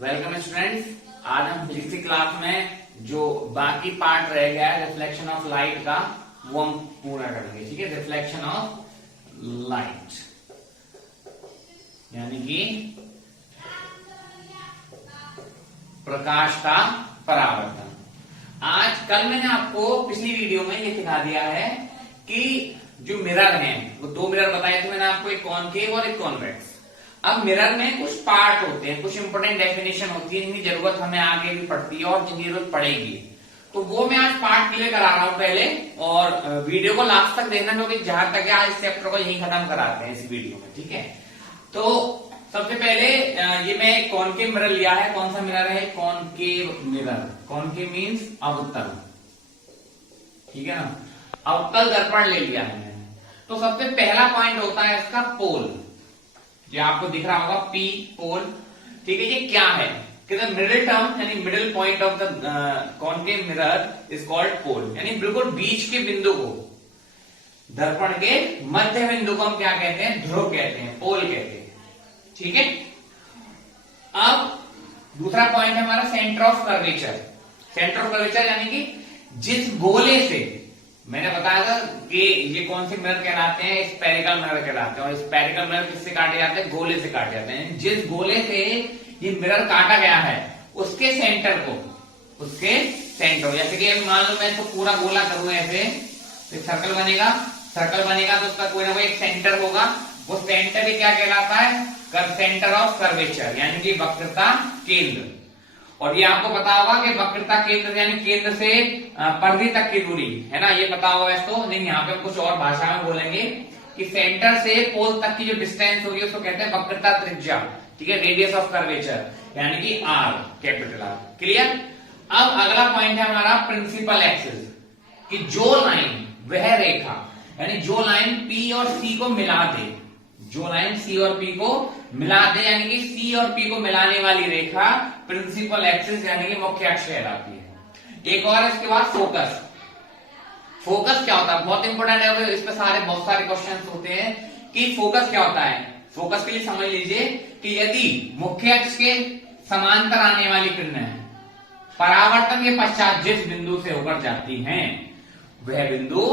Welcome students. आज हम physics की क्लास में जो बाकी पार्ट रह गया है रिफ्लेक्शन ऑफ लाइट का, वो हम पूरा करेंगे। ठीक है, रिफ्लेक्शन ऑफ लाइट यानी कि प्रकाश का परावर्तन। आज कल मैंने आपको पिछली वीडियो में ये सिखा दिया है कि जो मिरर हैं वो दो मिरर बताए थे मैंने आपको, एक कॉनकेव और एक कॉन्वेक्स। अब मिरर में कुछ पार्ट होते हैं, कुछ इंपोर्टेंट डेफिनेशन होती है जिनकी जरूरत हमें आगे भी पड़ती है और जिनकी जरूरत पड़ेगी, तो वो मैं आज पार्ट क्लियर करा रहा हूं पहले। और वीडियो को लास्ट तक देखना क्योंकि जहां तक है आज इस चैप्टर को यही खत्म कराते हैं इस वीडियो में। ठीक है, तो सबसे पहले ये मैं कॉनकेव मिरर लिया है। कौन सा मिरर है? Concave mirror. कॉनकेव मीन्स अवतल, ठीक है ना, अवतल दर्पण ले लिया है मैंने। तो सबसे पहला पॉइंट होता है इसका पोल, जो आपको दिख रहा होगा पी, पोल। ठीक है, ये क्या है कि द मिडिल टर्म यानी middle point of the concave mirror is called pole, यानी बिल्कुल बीच के बिंदु को, दर्पण के मध्य बिंदु को हम क्या कहते हैं? ध्रुव कहते हैं, पोल कहते हैं। ठीक है, अब दूसरा पॉइंट है हमारा centre of curvature. Centre of curvature यानी कि जिस गोले से, मैंने बताया था कि ये कौन से मिरर कहलाते हैं? स्फेरिकल मिरर कहलाते हैं। और स्फेरिकल मिरर किससे काटे जाते हैं? गोले से काटे जाते हैं। जिस गोले से ये मिरर काटा गया है उसके सेंटर को, उसके सेंटर, जैसे कि अभी मान लो मैं इसको पूरा गोला करूं ऐसे, तो सर्कल बनेगा। सर्कल बनेगा तो उसका कोई ना कोई एक सेंटर होगा। वो सेंटर ही क्या कहलाता है? सेंटर ऑफ कर्वेचर यानी कि वक्रता केंद्र। और ये आपको पता होगा कि वक्रता केंद्र यानी केंद्र से परिधि तक की दूरी है ना, ये पता होगा इसको। नहीं, यहाँ पे हम कुछ और भाषा में बोलेंगे कि सेंटर से पोल तक की जो डिस्टेंस होगी उसको कहते हैं वक्रता त्रिज्या। ठीक है, रेडियस ऑफ कर्वेचर यानी कि आर, कैपिटल आर। क्लियर? अब अगला पॉइंट है हमारा प्रिंसिपल एक्सिस, कि जो लाइन, वह रेखा, यानी जो लाइन पी और सी को मिला दे, जो लाइन सी और पी को मिला दे, यानी कि सी और पी को मिलाने वाली रेखा प्रिंसिपल एक्सिस यानी कि मुख्य अक्ष कहलाती है। एक और इसके बाद फोकस। फोकस क्या होता है? बहुत इंपॉर्टेंट है, इस पे बहुत सारे क्वेश्चंस होते हैं कि फोकस क्या होता है। फोकस के लिए समझ लीजिए कि यदि मुख्य अक्ष के समांतर आने वाली किरणें परावर्तन के पश्चात जिस बिंदु से होकर जाती हैं वह बिंदु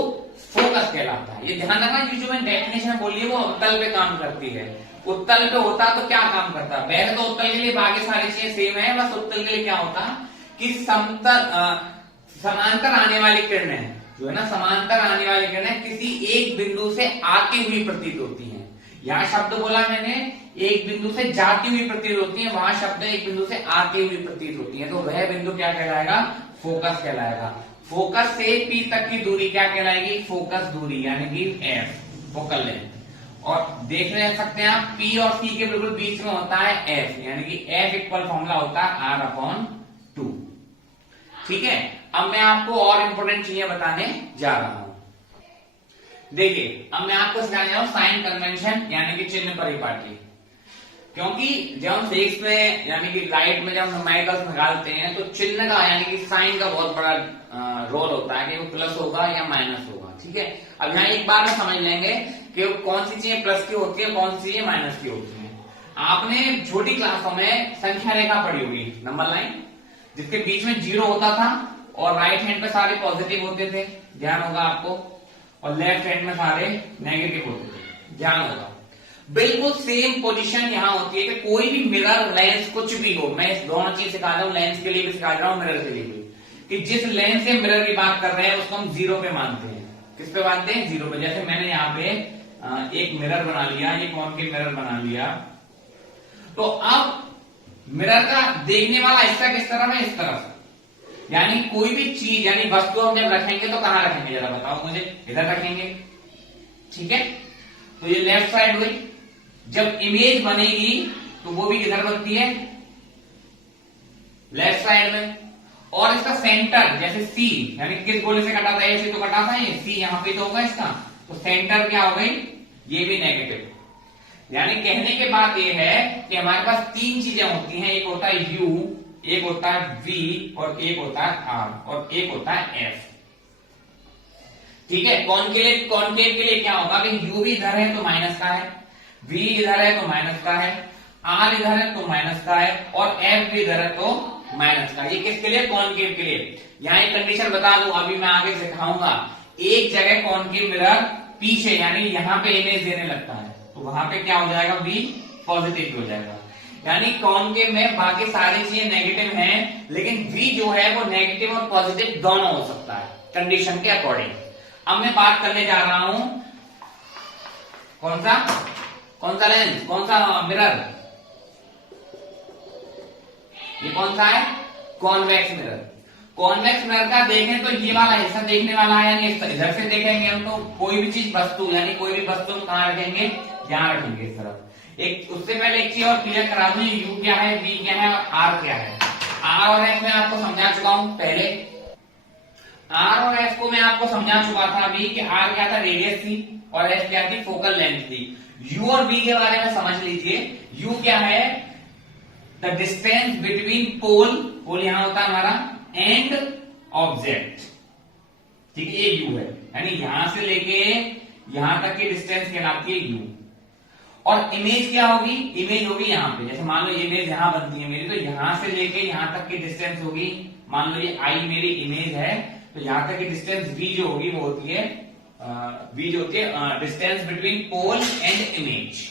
फोकस कहलाता है। ये ध्यान रखना, ये जो मैंने डेफिनेशन बोली है वो अवतल पे काम करती है। उत्तल पे होता तो क्या काम करता? वैसे तो उत्तल के लिए बाकी सारी चीजें सेम है, बस उत्तल के लिए क्या होता कि समांतर आने वाली किरणें जो है ना, समांतर आने वाली किरणें किसी एक बिंदु से आती हुई प्रतीत होती हैं। यहाँ शब्द बोला मैंने एक बिंदु से जाती हुई प्रतीत होती है, वहां शब्द एक बिंदु से आती हुई प्रतीत होती है। तो वह बिंदु क्या कहलाएगा? फोकस कहलाएगा। फोकस से पी तक की दूरी क्या कहलाएगी? फोकस दूरी यानी कि एफ, फोकल लेंथ। और देखने सकते हैं आप पी और सी के बिल्कुल बीच में होता है एफ, यानी कि एफ इक्वल फॉर्मूला होता है R/2। ठीक है, अब मैं आपको और इंपोर्टेंट चीजें बताने जा रहा हूं। देखिए, अब मैं आपको सिखाने जा रहा हूं साइन कन्वेंशन यानी कि चिन्ह परिपाटी। क्योंकि जब हम फिजिक्स में यानी कि लाइट में जब न्यूमेरिकल्स निकालते हैं तो चिन्ह का यानी कि साइन का बहुत बड़ा रोल होता है कि वो प्लस होगा या माइनस होगा। ठीक है, अब यहाँ एक बार में समझ लेंगे कि कौन सी चीजें प्लस की होती है, कौन सी चीजें माइनस की होती है। आपने छोटी क्लासों में संख्या रेखा पढ़ी होगी, नंबर लाइन, जिसके बीच में 0 होता था और राइट हैंड पे सारे पॉजिटिव होते थे, ध्यान होगा आपको, और लेफ्ट हैंड में सारे नेगेटिव होते थे, ध्यान होगा। बिल्कुल सेम पोजीशन यहां होती है कि कोई भी मिरर, लेंस, कुछ भी हो, मैं इस दोनों चीज सिखा रहा हूं, लेंस के लिए भी सिखा रहा हूं, मिरर के लिए भी, कि जिस लेंस से मिरर की बात कर रहे हैं उसको हम 0 पे मानते हैं। किस पे मानते हैं? 0 पे। जैसे मैंने यहाँ पे एक मिरर बना लिया, ये कॉनकेव मिरर बना लिया, तो अब मिरर का देखने वाला हिस्सा किस तरफ है? इस तरफ। यानी कोई भी चीज यानी वस्तु हम जब रखेंगे तो कहां रखेंगे? जरा बताओ मुझे। इधर रखेंगे। ठीक है, तो ये लेफ्ट साइड हुई। जब इमेज बनेगी तो वो भी किधर बनती है? लेफ्ट साइड में। और इसका सेंटर जैसे सी, यानी किस गोले से कटा था? ऐसे तो कटा था ये सी, यहां पे तो होगा इसका, तो सेंटर क्या हो गई? ये भी नेगेटिव। यानी कहने के बाद ये है कि हमारे पास तीन चीजें होती हैं, एक होता है यू, एक होता है वी, और एक होता है आर, और एक होता है एफ। ठीक है, कॉनकेव के लिए क्या होगा कि यू भी इधर है तो माइनस का है, वी इधर है तो माइनस का है, आर इधर है तो माइनस का है और एफ भी इधर है तो माइनस का। ये किसके लिए? कॉनकेव के लिए। यहाँ एक कंडीशन बता दूं, अभी मैं आगे सिखाऊंगा। एक जगह कॉनकेव मिरर पीछे यानी यहाँ पे इमेज देने लगता है तो वहां पे क्या हो जाएगा? V पॉजिटिव हो जाएगा। यानी कॉनकेव में बाकी सारी चीजें नेगेटिव हैं, लेकिन V जो है वो नेगेटिव और पॉजिटिव दोनों हो सकता है कंडीशन के अकॉर्डिंग। अब मैं बात करने जा रहा हूं कौन सा लेंस, कौन सा मिरर? ये कौन सा है? Convex mirror. कॉन्वेक्स मिरर का देखें तो ये वाला हिस्सा देखने वाला है, यानी इधर से देखेंगे हम तो कोई भी चीज वस्तु यानी कोई भी वस्तु हम कहां रखेंगे? यहां रखेंगे इस तरफ। एक उससे पहले एक चीज और क्लियर करा दूं, यू क्या है, वी क्या है और आर क्या है। आर और एफ में आपको समझा चुका हूं पहले। आर और एफ को मैं आपको समझा चुका था अभी कि आर क्या था? रेडियस थी और एफ क्या थी? फोकल लेंथ थी। यू और वी के बारे में समझ लीजिए। यू क्या है? द डिस्टेंस बिटवीन पोल यहां होता है हमारा, एंड ऑब्जेक्ट। ठीक है, ये यू है, यानी यहां से लेके यहां तक की डिस्टेंस कहलाती है यू। और इमेज क्या होगी? इमेज होगी यहां पे। जैसे मान लो इमेज यहां बनती है मेरी, तो यहां से लेके यहां तक की डिस्टेंस होगी, मान लो ये आई मेरी इमेज है, तो यहां तक की डिस्टेंस वी जो होगी वो होती है वी जो होती है distance between pole and image.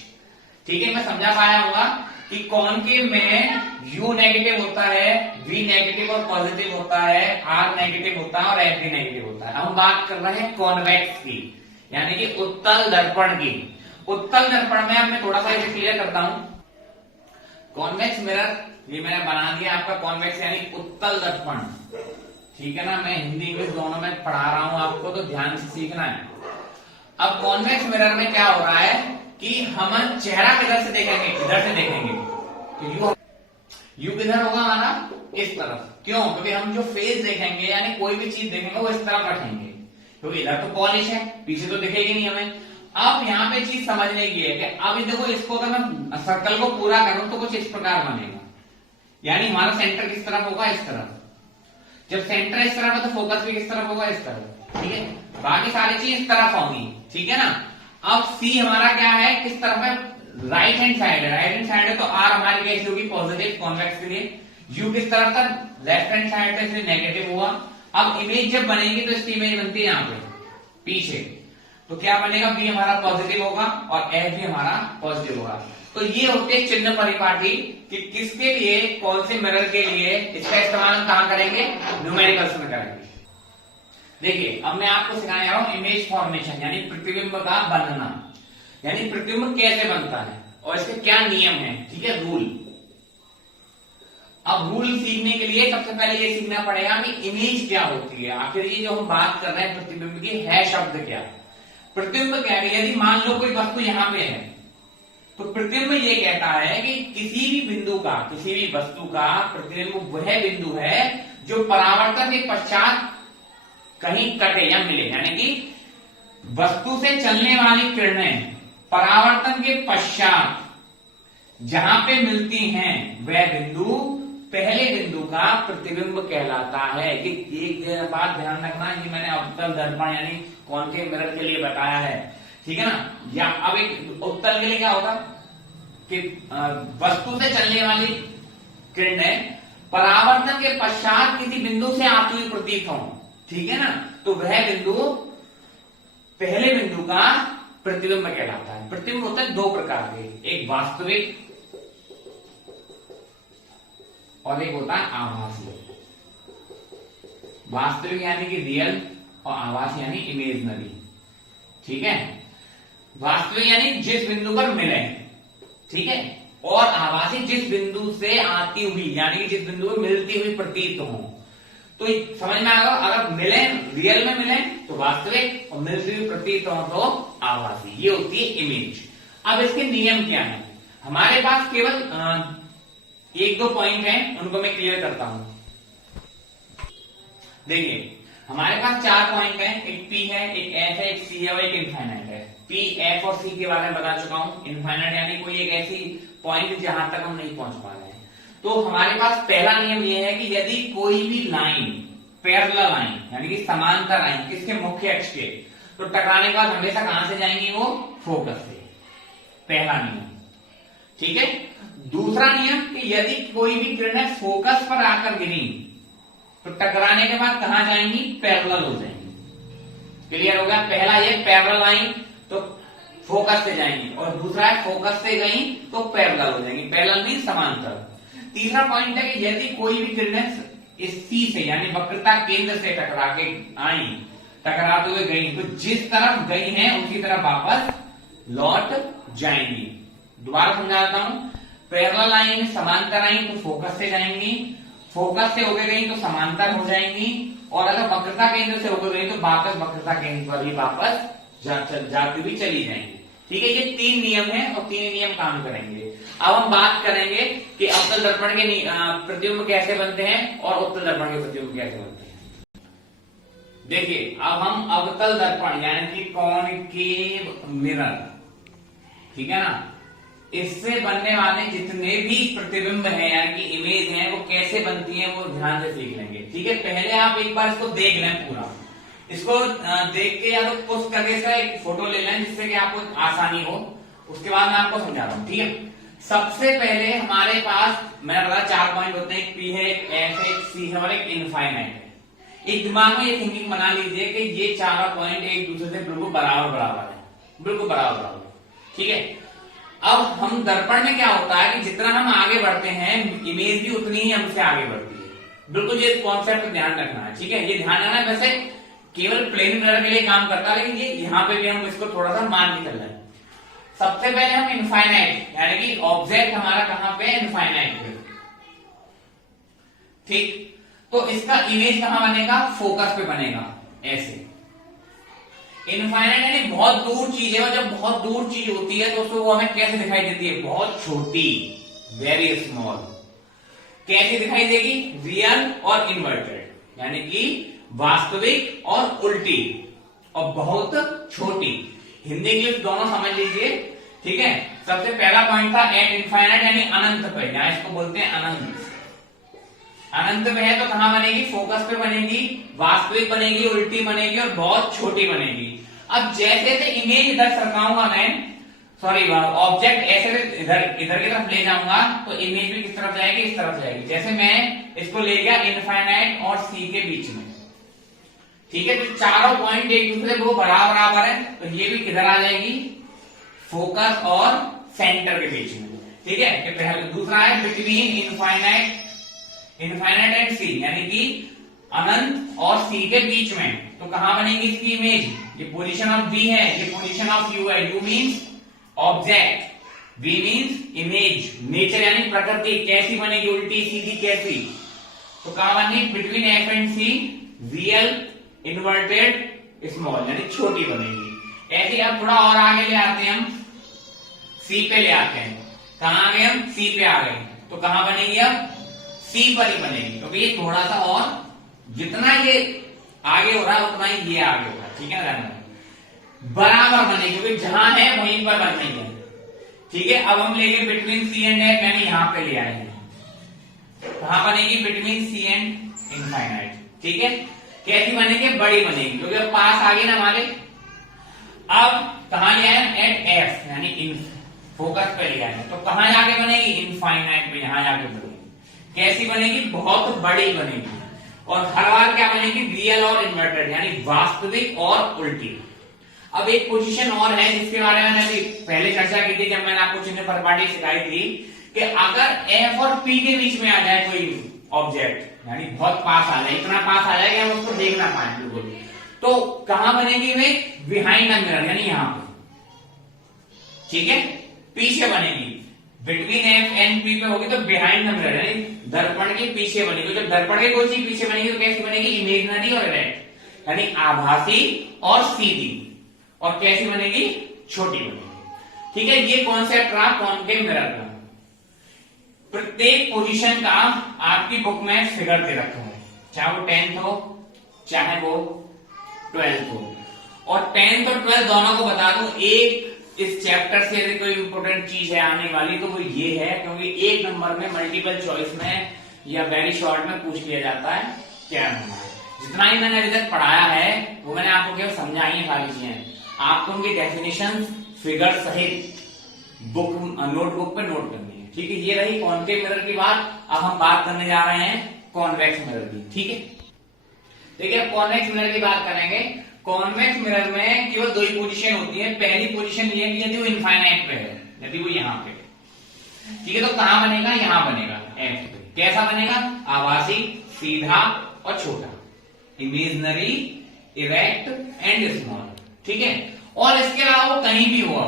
ठीक है, मैं समझा पाया होगा कि कॉनकेव में U नेगेटिव होता है, V नेगेटिव और पॉजिटिव होता है, R नेगेटिव होता है और F भी नेगेटिव होता है। अब हम बात कर रहे हैं कॉन्वेक्स की, यानी कि उत्तल दर्पण की। उत्तल दर्पण में अब मैं थोड़ा सा इसे क्लियर करता हूं। कॉन्वेक्स मिरर ये मैंने बना दिया आपका कॉन्वेक्स यानी उत्तल दर्पण। ठीक है ना, मैं हिंदी इंग्लिश दोनों में पढ़ा रहा हूं आपको, तो ध्यान से सीखना है। अब कॉन्वेक्स मिरर में क्या हो रहा है कि हम चेहरा किधर से देखेंगे? इधर से देखेंगे। तो यू किधर होगा हमारा? इस तरफ। क्यों? क्योंकि हम जो फेस देखेंगे यानी कोई भी चीज देखेंगे वो इस तरफ रखेंगे, क्योंकि इधर तो पॉलिश है, पीछे तो दिखेगी नहीं हमें। अब यहाँ पे चीज समझने की है कि अब देखो इसको अगर मैं सर्कल को पूरा करूं तो कुछ इस प्रकार बनेगा, यानी हमारा सेंटर किस तरफ होगा? इस तरफ। जब सेंटर इस तरफ है तो फोकस भी किस तरफ होगा? इस तरफ। ठीक है, बाकी सारी चीज इस तरफ होंगी। ठीक है ना। अब सी हमारा क्या है? किस तरफ है? राइट हैंड साइड है। राइट हैंड साइड है तो आर हमारी कैसी होगी? पॉजिटिव कॉन्वेक्स के लिए। यू किस तरफ था? लेफ्ट हैंड साइड है, इसलिए नेगेटिव हुआ। अब इमेज जब बनेगी तो इसकी इमेज बनती है यहाँ पे पीछे, तो क्या बनेगा? बी हमारा पॉजिटिव होगा और एफ भी हमारा पॉजिटिव होगा। तो ये होते हैं चिन्ह परिपाटी कि किसके लिए, कौन से मिरर के लिए इसका इस्तेमाल हम कहां करेंगे? न्यूमेरिकल्स में करेंगे। देखिए, अब मैं आपको सिखाने जा रहा हूं इमेज फॉर्मेशन यानी प्रतिबिंब का बनना, यानी प्रतिबिंब कैसे बनता है और इसके क्या नियम है। ठीक है, रूल। अब रूल सीखने के लिए सबसे पहले ये सीखना पड़ेगा कि इमेज क्या होती है। आखिर ये जो हम बात कर रहे हैं प्रतिबिंब की, है शब्द क्या? प्रतिबिंब क्या है? यदि मान लो कोई वस्तु यहां पे है तो प्रतिबिंब ये कहता है कि किसी भी बिंदु का, किसी भी वस्तु का प्रतिबिंब वह बिंदु है जो परावर्तन के पश्चात कहीं कटे या मिले, यानी कि वस्तु से चलने वाली किरणें परावर्तन के पश्चात जहां पे मिलती हैं वह बिंदु पहले बिंदु का प्रतिबिंब कहलाता है। कि एक बात ध्यान रखना, ये मैंने उत्तल दर्पण यानी कॉनकेव मिरर के लिए बताया है। ठीक है ना। या अब एक उत्तल के लिए क्या होगा कि वस्तु से चलने वाली किरणें परावर्तन के पश्चात किसी बिंदु से आती हुई प्रतीत हो। ठीक है ना, तो वह बिंदु पहले बिंदु का प्रतिबिंब कहलाता है। प्रतिबिंब होता है दो प्रकार के, एक वास्तविक और एक होता है आभासी। वास्तविक यानी कि रियल और आभासी यानी इमेजनरी। ठीक है, वास्तविक यानी जिस बिंदु पर मिले, ठीक है, और आभासी जिस बिंदु से आती हुई यानी कि जिस बिंदु पर मिलती हुई प्रतीत हो। तो समझ में आएगा, अगर मिले रियल में मिले तो वास्तविक और मिलती हुई प्रतीत हो तो आभासी। ये होती है इमेज। अब इसके नियम क्या है? हमारे पास केवल एक दो पॉइंट हैं, उनको मैं क्लियर करता हूं। देखिए, हमारे पास 4 पॉइंट हैं, एक P है, एक F है, एक C है और एक इनफाइनाइट है। P, F और C के बारे में बता चुका हूं। इनफाइनाइट यानी कोई एक ऐसी पॉइंट जहां तक हम नहीं पहुंच पा रहे हैं। तो हमारे पास पहला नियम यह है कि यदि कोई भी लाइन, पैरेलल लाइन यानी कि समांतर लाइन किसके? मुख्य अक्ष के, तो टकराने के बाद हमेशा कहां से जाएंगी? वो फोकस से। पहला नियम। ठीक है। दूसरा नियम कि यदि कोई भी किरणें फोकस पर आकर गिरी तो टकराने के बाद कहां जाएंगी, पैरेलल हो जाएंगी। क्लियर हो गया? पहला ये पैरेलल आई तो फोकस से जाएंगी, और दूसरा है फोकस से गई तो पैरेलल हो जाएंगी। पैरेलल मीन समांतर। तीसरा पॉइंट है कि यदि कोई भी किरणें इस सी से यानी वक्रता केंद्र से टकरा के आई, टकराते हुए गई, तो जिस तरफ गई हैं उसी तरफ वापस लौट जाएंगी। दोबारा समझाता हूं, पैरेलल आई समांतर आई तो फोकस से जाएंगी, फोकस से होकर गई तो समांतर हो जाएंगी, और अगर वक्रता केंद्र से होकर गई तो वापस वक्रता केंद्र पर ही वापस जाती हुई चली जाएंगी। ठीक है, ये 3 नियम है और 3 नियम काम करेंगे। अब हम बात करेंगे कि अवतल दर्पण के प्रतिबिंब कैसे बनते हैं और उत्तल दर्पण के प्रतिबिंब कैसे बनते हैं। देखिए, अब हम अवतल दर्पण यानी कि कॉनकेव मिरर, ठीक है ना, इससे बनने वाले जितने भी प्रतिबिंब हैं यानी कि इमेज हैं वो कैसे बनती हैं वो ध्यान से सीख लेंगे। ठीक है, पहले आप एक बार इसको देख लें पूरा, इसको देख के या तो पोस्ट करके इसका एक फोटो ले लें जिससे कि आपको आसानी हो, उसके बाद मैं आपको समझा रहा हूं। ठीक है, सबसे पहले हमारे पास मैंने बताया 4 पॉइंट होते हैं, एक पी है, एक एफ है, एक सी है और एक इनफाइनाइट है। एक दिमाग में ये थिंकिंग बना लीजिए कि ये 4 पॉइंट एक दूसरे से बिल्कुल बराबर बराबर है, बिल्कुल बराबर बराबर। ठीक है, अब हम दर्पण में क्या होता है कि जितना हम आगे बढ़ते हैं इमेज भी उतनी ही हमसे आगे बढ़ती है। बिल्कुल ये कॉन्सेप्ट ध्यान रखना है। ठीक है, ये ध्यान रखना है। वैसे केवल प्लेन मिरर के लिए काम करता है, लेकिन ये यहाँ पे भी हम इसको थोड़ा सा मान के चल रहे हैं। सबसे पहले हम इनफाइनाइट यानी कि ऑब्जेक्ट हमारा कहां पे, इनफाइनाइट पे। ठीक, तो इसका इमेज कहां बनेगा, फोकस पे बनेगा ऐसे। इनफाइनाइट यानी बहुत दूर चीज है, और जब बहुत दूर चीज होती है तो उसको वो हमें कैसे दिखाई देती है, बहुत छोटी, वेरी स्मॉल। कैसे दिखाई देगी, रियल और इन्वर्टेड यानी कि वास्तविक और उल्टी, और बहुत छोटी। हिंदी इंग्लिश दोनों समझ लीजिए। ठीक है, सबसे पहला पॉइंट था एट इनफाइनाइट यानी अनंत पे, यहां इसको बोलते हैं अनंत। अनंत में है तो कहां बनेगी, फोकस पे बनेगी, वास्तविक बनेगी, उल्टी बनेगी और बहुत छोटी बनेगी। अब जैसे जैसे इमेज इधर सरकाऊंगा मैं, सॉरी ऑब्जेक्ट ऐसे इधर इधर की तरफ ले जाऊंगा तो इमेज भी किस तरफ जाएगी, इस तरफ जाएगी। जैसे मैं इसको ले गया इनफाइनाइट और सी के बीच में, ठीक है, तो चारों पॉइंट एक दूसरे को बराबर बराबर है, तो ये भी किधर आ जाएगी, फोकस और सेंटर के बीच में। ठीक है, कि पहले दूसरा है बिटवीन इनफाइनाइट एंड सी यानी कि अनंत और सी के बीच में, तो कहां बनेगी इसकी इमेज, ये पोजीशन ऑफ बी है, ये पोजीशन ऑफ यू है। U means object, V means image, nature यानी प्रकृति, कैसी बनेगी, उल्टी सीधी कैसी, तो कहां बनेगी, between F and C, real inverted small यानी छोटी बनेगी। ऐसे अब थोड़ा और आगे ले आते हैं, हम सी पे ले आते हैं। कहां आ गए हम, सी पे आ गए, तो कहां बनेगी, अब सी पर ही बनेगी, क्योंकि ये थोड़ा सा और जितना ये आगे हो रहा है उतना ही ये आगे होगा। ठीक है ना, बराबर बनेगी, क्योंकि जहां है वहीं पर बन रही है। ठीक है, अब हम लेंगे बिटवीन सी एंड एफ यानी यहां पे ले आएंगे, कहां बनेगी, बिटवीन सी एंड इनफाइनाइट। ठीक है, कैसी बनेगी, बड़ी बनेगी, क्योंकि अब पास आ गई ना हमारे। अब कहां ले आए, एट एफ यानी इन फोकस पे ले आए, तो कहां जाके बनेगी, इनफाइनाइट पे, यहां जाके बनेगी। कैसी बनेगी, बहुत बड़ी बनेगी, और हर बार क्या बनेगी, रियल और इन्वर्टेड यानी वास्तविक और उल्टी। अब एक पोजीशन और है जिसके बारे में मैंने पहले चर्चा की थी जब मैंने आपको चिन्ह परिपाटी सिखाई थी, कि अगर एफ और पी के बीच में आ जाए कोई ऑब्जेक्ट यानी बहुत पास आ जाए, इतना पास आ जाए कि हम उसको देख ना पाए बिल्कुल, तो कहां बनेगी वे, बिहाइंड द मिरर यानी यहां पे। ठीक है, पीछे बनेगी, बिटवीन एफ एंड पी पे होगी तो बिहाइंड द मिरर यानी दर्पण के पीछे बनेगी। जब दर्पण के कोई चीज पीछे बनेगी तो कैसी बनेगी, इमेजिनरी और इरेक्ट यानी आभासी और सीधी, और कैसी बनेगी, छोटी बनेगी। ठीक है, ये कॉन्सेप्ट रहा कॉनकेव मिरर का। प्रत्येक पोजीशन का आपकी बुक में फिगर दे रखा है, चाहे वो 10th हो चाहे वो 12th हो। और 10th और 12th दोनों को बता दूं, एक इस चैप्टर से यदि कोई इंपोर्टेंट चीज है आने वाली तो वो ये है, क्योंकि एक नंबर में मल्टीपल चॉइस में या वेरी शॉर्ट में पूछ लिया जाता है क्या नंबर है। जितना ही मैंने अभी तक पढ़ाया है वो मैंने आपको केवल समझाई है सारी चीजें, आपको उनकी डेफिनेशन फिगर सहित बुक नोटबुक पे नोट करनी है। ठीक है, ये रही कॉनकेव मिरर की बात। अब हम बात करने जा रहे हैं कॉन्वेक्स मिरर की। ठीक है, देखिए कॉन्वेक्स मिरर की बात करेंगे। कॉन्वेक्स मिरर में केवल दो ही पोजीशन होती है। पहली पोजीशन ये है कि यदि वो इनफाइनाइट पे है, यदि वो यहाँ पे, ठीक है, तो कहां बनेगा? यहां बनेगा, एक्स पे। कैसा बनेगा? आभासी, सीधा और छोटा, इमेजनरी, इरेक्ट एंड स्मॉल। ठीक है, और इसके अलावा वो कहीं भी हुआ,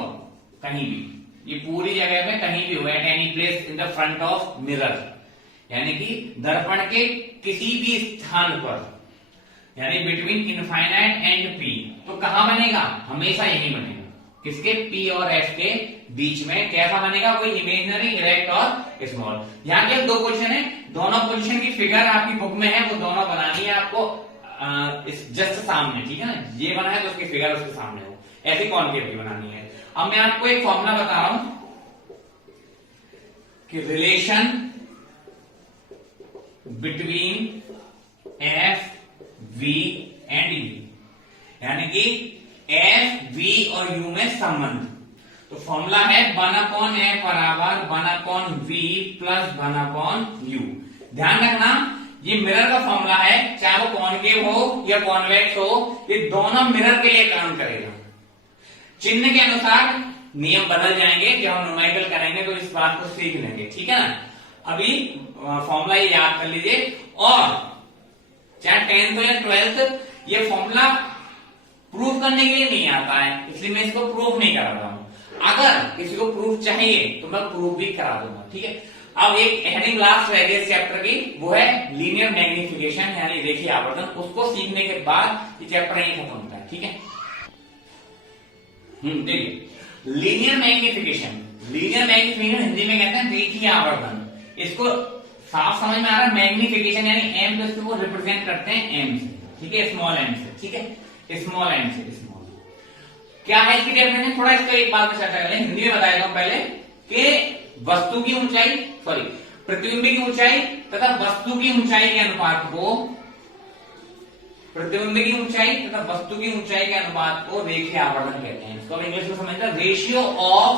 कहीं भी, ये पूरी जगह में कहीं भी हुआ, at any place in the front of mirror, यानी कि दर्पण के किसी भी स्थान पर, यानी बिटवीन इनफाइनाइट एंड पी। तो कहां बनेगा? हमेशा यही बनेगा। किसके? पी और एफ के बीच में। कैसा बनेगा? कोई इमेजनरी, इरेक्ट और स्मॉल। यहाँ के दो पोजीशन है, दोनों पोजीशन की फिगर आपकी बुक में है, वो दोनों बनानी है आपको इस जस्ट सामने। ठीक है ना, ये बना है तो उसकी फिगर उसके सामने हो, ऐसी कॉनकेव की बनानी है। अब मैं आपको एक फॉर्मूला बता रहा हूं कि relation between F, V and U, यानी कि एफ, वी और यू में संबंध। तो फॉर्मूला है 1/f बराबर 1/v प्लस 1/u। ध्यान रखना, ये मिरर का फॉर्मूला है, चाहे वो कॉनकेव हो या कॉन्वेक्स हो, ये दोनों मिरर के लिए काम करेगा। चिन्ह के अनुसार नियम बदल जाएंगे, जब हम न्यूमेरिकल करेंगे तो इस बात को सीख लेंगे। ठीक है ना, अभी फॉर्मूला ये याद कर लीजिए। और चाहे 10th हो या 12th, ये फॉर्मूला प्रूफ करने के लिए नहीं आता है, इसलिए मैं इसको प्रूफ नहीं करा रहा हूं। अगर किसी को प्रूफ चाहिए तो मैं प्रूफ भी करा दूंगा। ठीक है, अब एक हेडिंग लास्ट रह गई इस चैप्टर की, वो है लीनियर मैग्निफिकेशन, यानी रेखीय आवर्धन। उसको सीखने के बाद ये चैप्टर यही खत्म होता है। ठीक है, देखिए linear magnification, linear magnification Hindi में कहते हैं रेखीय आवर्धन। इसको साफ समझ में आ रहा है? मैग्निफिकेशन यानी एम, तो इसको रिप्रेजेंट करते हैं एम से। ठीक है, स्मॉल एम से। ठीक है, स्मॉल एम से स्मॉल। क्या है इसकी डेफिनेशन? थोड़ा इसको एक बात में चर्चा करें, हिंदी में बताएगा पहले कि वस्तु की ऊंचाई, सॉरी प्रतिबिंब की ऊंचाई तथा वस्तु की ऊंचाई के अनुपात को, प्रतिबिंब की ऊंचाई तथा वस्तु की ऊंचाई के अनुपात को रेखीय आवर्धन कहते हैं। इसको इंग्लिश में समझना, ratio of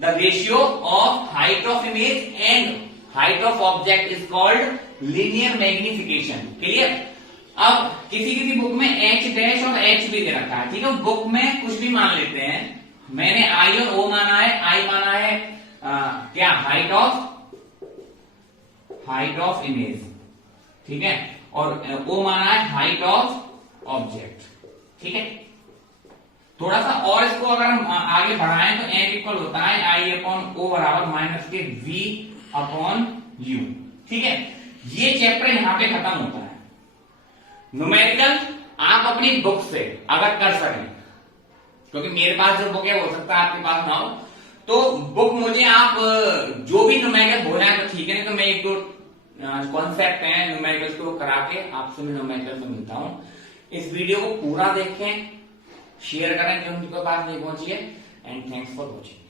the ratio of height of image and height of object is called linear magnification. Clear? अब किसी किसी बुक में एच डैश और एच भी दे रखा है। ठीक है, बुक में कुछ भी मान लेते हैं। मैंने आई और ओ माना है। आई माना है क्या? Height of image. ठीक है, और ओ माना है हाइट ऑफ ऑब्जेक्ट। ठीक है, थोड़ा सा और इसको अगर हम आगे बढ़ाएं तो एन इक्वल होता है आई अपॉन ओ बराबर माइनस के वी अपॉन यू। ठीक है, ये चैप्टर यहां पे खत्म होता है। न्यूमेरिकल आप अपनी बुक से अगर कर सकें, क्योंकि मेरे पास जो बुक है हो सकता है आपके पास ना हो, तो बुक मुझे आप जो भी न्यूमेरिकल बोला है तो ठीक है, नहीं तो मैं एक दो कॉन्सेप्ट है न्यूमेरिकल को करा के आपसे मैं न्यूमेरिकल से मिलता हूं। इस वीडियो को पूरा देखें, शेयर करें जो उनके पास नहीं पहुंची है, एंड थैंक्स फॉर वॉचिंग।